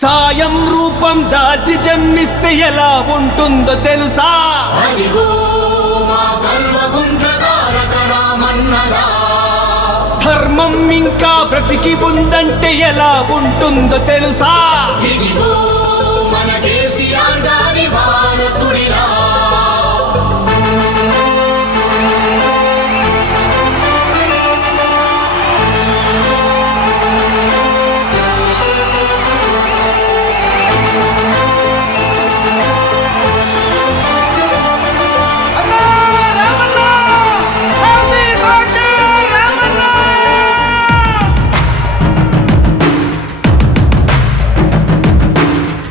సాయం రూపం దాల్చి జన్మిస్తే ఎలా ఉంటుందో తెలుసా? అదిగో మా కల్వకుంట్ల తారక రామన్నగా. ధర్మం ఇంకా బ్రతికి ఉందంటే ఎలా ఉంటుందో తెలుసా? ఇదిగో మన కేసీఆర్ గారి వారసుడిలా.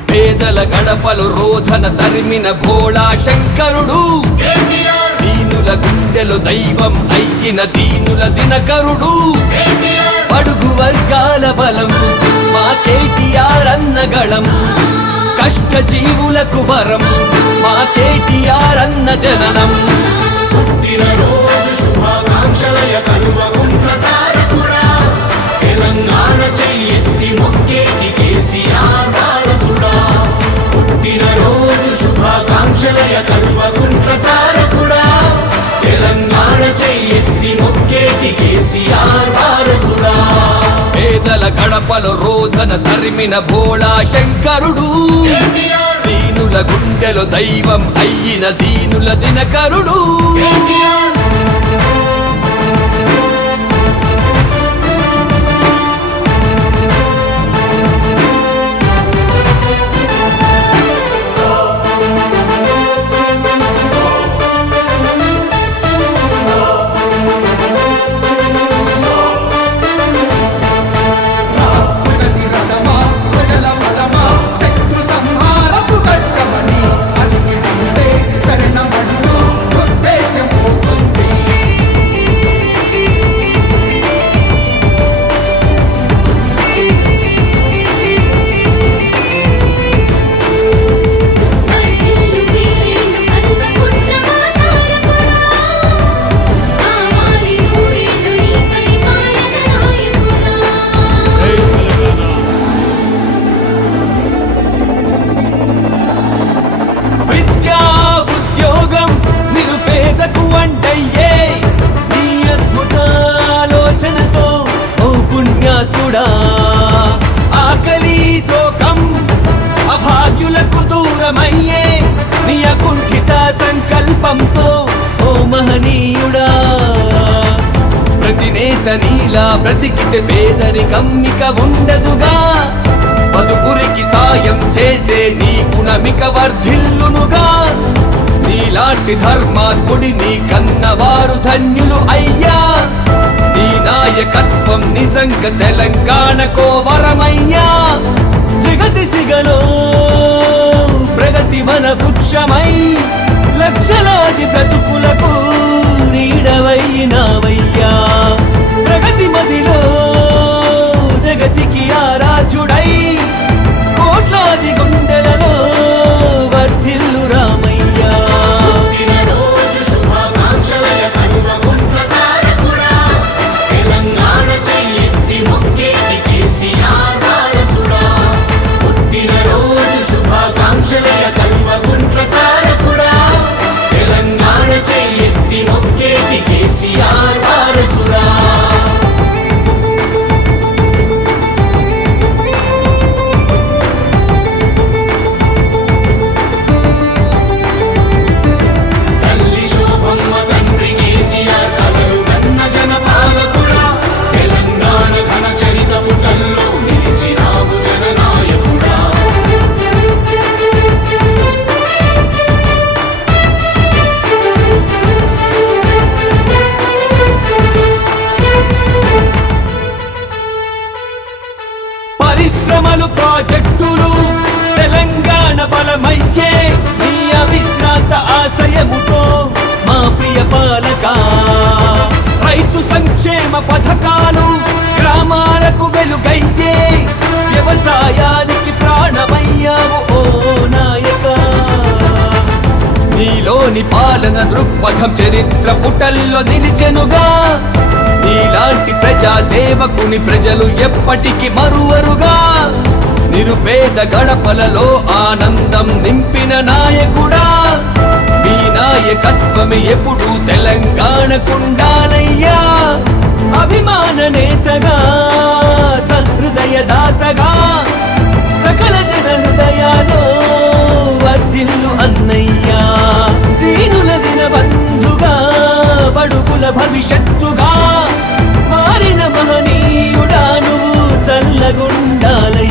పేదల గడపలు రోధన తరిమిన భోళా శంకరుడు, దీనుల గుండెలు దైవం అయ్యిన దీనుల దినకరుడు, అడుగు వర్గాల బలం మా కేటీఆర్ అన్నగళం, కష్ట జీవులకు వరం మా కేటీఆర్ అన్న జననం. పుట్టినరోజు శుభాకాంక్షలయ కల్వకుంట్ల తారకుడా, తెలంగాణ చెయ్యెత్తి మొక్కేటి కేసీఆర్ వారసుడా. పుట్టినరోజు శుభాకాంక్షలయ కల్వకుంట్ల తారకుడా, తెలంగాణ చెయ్యెత్తి మొక్కేటి కేసీఆర్ వారసుడా. పేదల గడపలో రోధన తరిమిన భోళా శంకరుడు, దీనుల గుండెలో దైవం అయ్యిన దీనుల దినకరుడు. ఆకలి శోకం అభాగ్యులకు దూరమయ్యే నీ అకుంఠిత సంకల్పంతో ఓ మహనీయుడా. ప్రతి నేత నీలా బ్రతికితే పేదరికం ఇక ఉండదుగా, పదుగురికి సాయం చేసే నీ గుణమిక వర్ధిల్లునుగా. నీలాంటి ధర్మాత్ముడి నీ కన్నవారు ధన్యులు అయ్యా. నీ నాయకత్వం నిజంగా తెలంగాణకో వరమయ్యా. జగతి సిగలో ప్రగతి మన వృక్షమై లక్షలాది బ్రతుకులకు నీడవైనావయ్యా. ప్రగతి మదిలో జగతికి ఆరాధ్యుడై కోట్లాది గుండెలలో వర్ధిల్లు రామయ్యా. పుట్టినరోజు శుభాకాంక్షలయ కల్వకుంట్ల తారకుడా, తెలంగాణ చెయ్యెత్తి మొక్కేటి కేసీఆర్ వారసుడా. పుట్టినరోజు శుభాకాంక్షలయ కల్వకుంట్ల తారకుడా, తెలంగాణ చెయ్యెత్తి మొక్కేటి కేసీఆర్ వారసుడా. తల్లి శోభమ్మ తండ్రి కేసీఆర్ కలలు కన్న జనపాలకుడా, తెలంగాణ ఘన చరిత పుటల్లో నిలిచినావు జననాయకుడా. పరిశ్రమలు ప్రాజెక్టులు తెలంగాణ బలమయ్యే నీ అవిశ్రాంత ఆశయముతో మా ప్రియ పాలక. రైతు సంక్షేమ పథకాలు గ్రామాలకు వెలుగయ్యే, వ్యవసాయానికి ప్రాణమయ్యావు ఓ నాయక. నీలోని పాలన దృక్పథం చరిత్ర పుటల్లో నిలిచెనుగా. నీలాంటి ప్రజా సేవకుని ప్రజలు ఎప్పటికీ మరువరుగా. నిరుపేద గడపలలో ఆనందం నింపిన నాయకుడా మీ నాయకత్వమే ఎప్పుడు తెలంగాణకుండాలయ్యా అభిమాన నేతగా సహృదయ దాతగా సకల జన హృదయాలో వర్ధిల్లు అన్నయ్యా దీనుల దిన బంధుగా బడుగుల భవిష్యత్తుగా మారిన మహనీయుడా నువ్వు చల్లగుండాలయ్యా